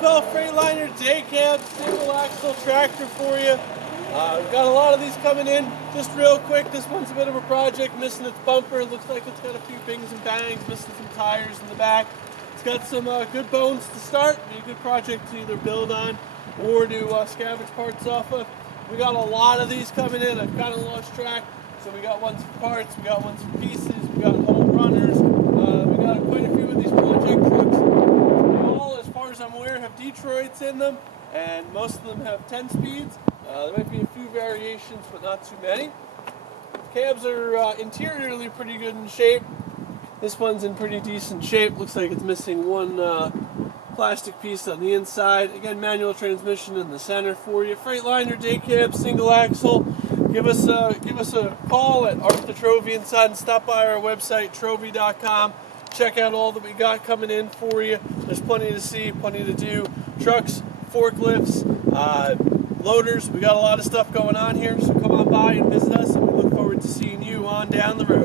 2012 Freightliner day cab single axle tractor for you. We've got a lot of these coming in. Just real quick, this one's a bit of a project, missing its bumper. Looks like it's got a few bings and bangs, missing some tires in the back. It's got some good bones to start. Be a good project to either build on or to scavenge parts off of. We got a lot of these coming in. I've kind of lost track. So we got ones for parts, we got ones for pieces, we got home runners. We got quite a few of these project trucks. They all, as far as I'm aware, have Detroits in them, and most of them have 10 speeds. There might be a few variations, but not too many. Cabs are interiorly pretty good in shape. This one's in pretty decent shape. Looks like it's missing one plastic piece on the inside. Again, manual transmission in the center for you. Freightliner day cab, single axle. Give us a call at Art the Trovy inside and stop by our website, trovy.com. Check out all that we got coming in for you. There's plenty to see, plenty to do. Trucks, forklifts, loaders. We got a lot of stuff going on here, so come on by and visit us, and we look forward to seeing you on down the road.